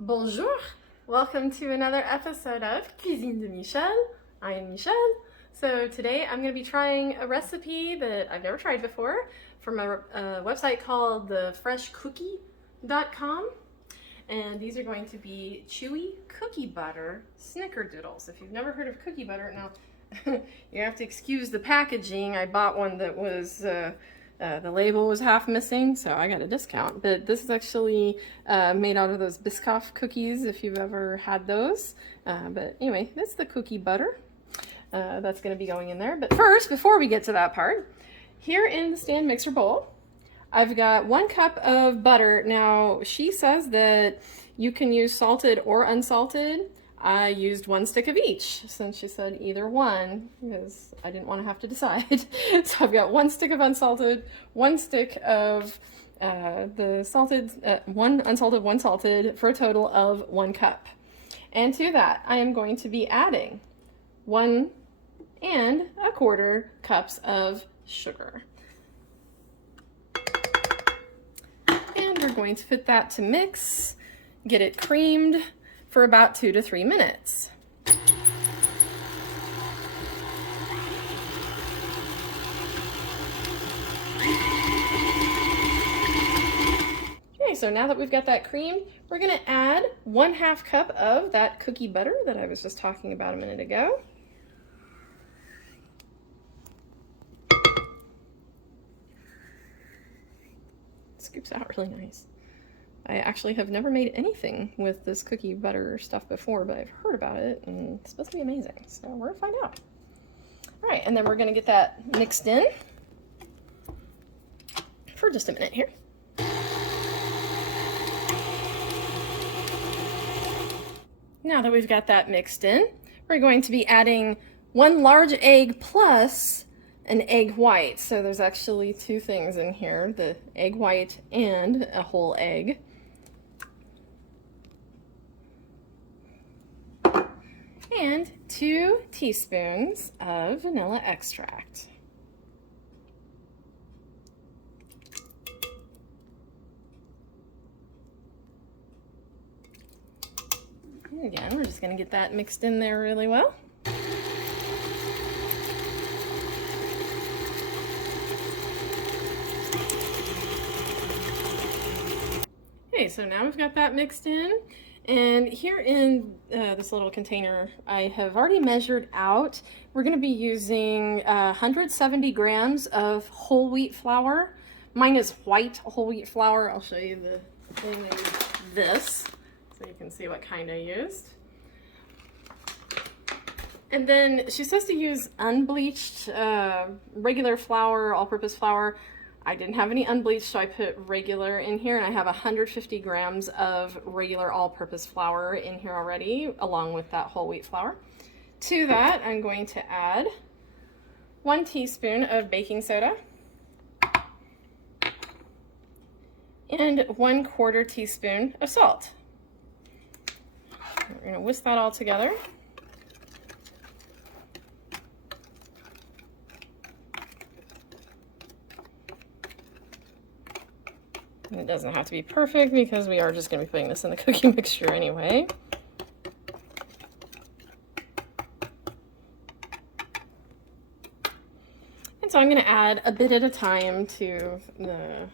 Bonjour! Welcome to another episode of Cuisine de Michel. I am Michelle. So today I'm going to be trying a recipe that I've never tried before from a website called thefreshcookie.com. And these are going to be chewy cookie butter snickerdoodles. If you've never heard of cookie butter, now you have to excuse the packaging. I bought one that was the label was half missing, so I got a discount. But this is actually made out of those Biscoff cookies, if you've ever had those. But anyway, that's the cookie butter. That's going to be going in there. But first, before we get to that part, here in the stand mixer bowl, I've got 1 cup of butter. Now, she says that you can use salted or unsalted. I used 1 stick of each, since she said either one, because I didn't want to have to decide. So I've got 1 stick of unsalted, 1 stick of the salted, 1 unsalted, 1 salted, for a total of 1 cup. And to that, I am going to be adding 1 1/4 cups of sugar. And we're going to put that to mix, get it creamed for about 2 to 3 minutes. Okay, so now that we've got that creamed, we're gonna add 1/2 cup of that cookie butter that I was just talking about a minute ago. Scoops out really nice. I actually have never made anything with this cookie butter stuff before, but I've heard about it and it's supposed to be amazing. So we're gonna find out. All right, and then we're gonna get that mixed in for just a minute here. Now that we've got that mixed in, we're going to be adding 1 large egg plus an egg white. So there's actually 2 things in here, the egg white and a whole egg. And 2 teaspoons of vanilla extract. And again, we're just going to get that mixed in there really well. Okay, so now we've got that mixed in. And here in this little container, I have already measured out. We're going to be using 170 grams of whole wheat flour. Mine is white whole wheat flour. I'll show you the thing that is this, so you can see what kind I used. And then she says to use unbleached regular flour, all-purpose flour. I didn't have any unbleached, so I put regular in here, and I have 150 grams of regular all-purpose flour in here already, along with that whole wheat flour. To that, I'm going to add 1 teaspoon of baking soda and 1/4 teaspoon of salt. We're going to whisk that all together. It doesn't have to be perfect because we are just going to be putting this in the cookie mixture anyway. And so I'm going to add a bit at a time to the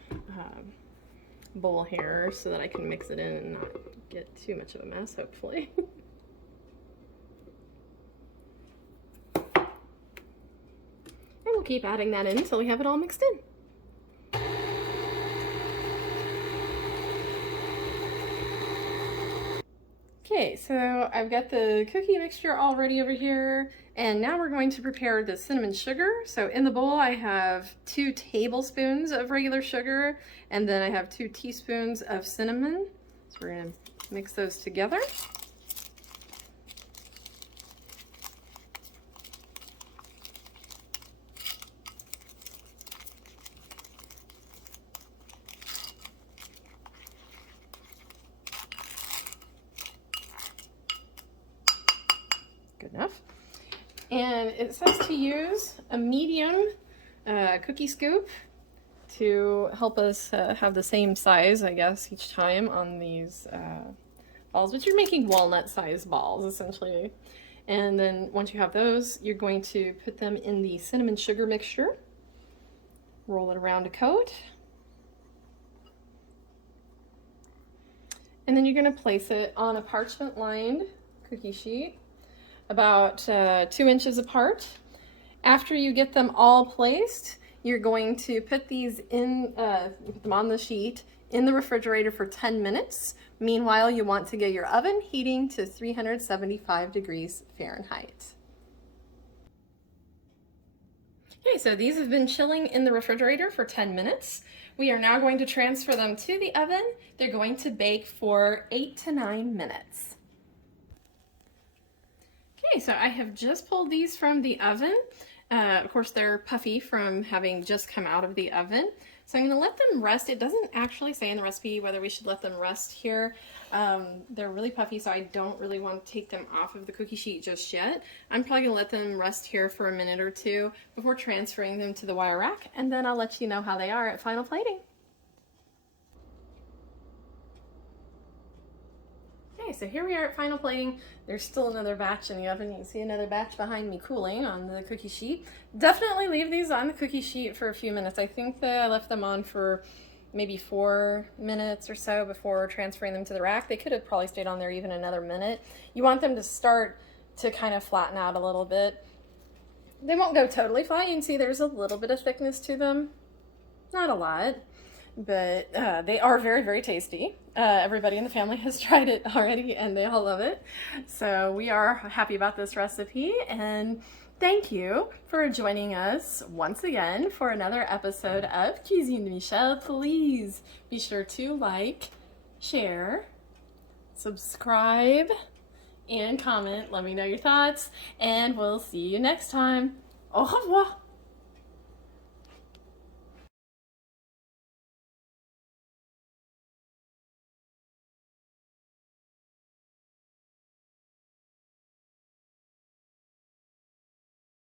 bowl here so that I can mix it in and not get too much of a mess, hopefully. And we'll keep adding that in until we have it all mixed in. Okay, so I've got the cookie mixture all ready over here, and now we're going to prepare the cinnamon sugar. So in the bowl I have 2 tablespoons of regular sugar, and then I have 2 teaspoons of cinnamon. So we're going to mix those together. Good enough. And it says to use a medium cookie scoop to help us have the same size, I guess, each time on these balls, but you're making walnut-sized balls, essentially. And then once you have those, you're going to put them in the cinnamon sugar mixture. Roll it around a coat. And then you're going to place it on a parchment-lined cookie sheet, about 2 inches apart. After you get them all placed, you're going to put these in, put them on the sheet in the refrigerator for 10 minutes. Meanwhile, you want to get your oven heating to 375 degrees Fahrenheit. Okay, so these have been chilling in the refrigerator for 10 minutes. We are now going to transfer them to the oven. They're going to bake for 8 to 9 minutes. Okay, so I have just pulled these from the oven. Of course, they're puffy from having just come out of the oven. So I'm going to let them rest. It doesn't actually say in the recipe whether we should let them rest here. They're really puffy, so I don't really want to take them off of the cookie sheet just yet. I'm probably going to let them rest here for a minute or two before transferring them to the wire rack, and then I'll let you know how they are at final plating. Okay, so here we are at final plating. There's still another batch in the oven. You can see another batch behind me cooling on the cookie sheet. Definitely leave these on the cookie sheet for a few minutes. I think that I left them on for maybe 4 minutes or so before transferring them to the rack. They could have probably stayed on there even another minute. You want them to start to kind of flatten out a little bit. They won't go totally flat. You can see there's a little bit of thickness to them. Not a lot. But they are very, very tasty. Everybody in the family has tried it already and they all love it. So we are happy about this recipe, and thank you for joining us once again for another episode of Cuisine de Michel. Please be sure to like, share, subscribe, and comment. Let me know your thoughts, and we'll see you next time. Au revoir!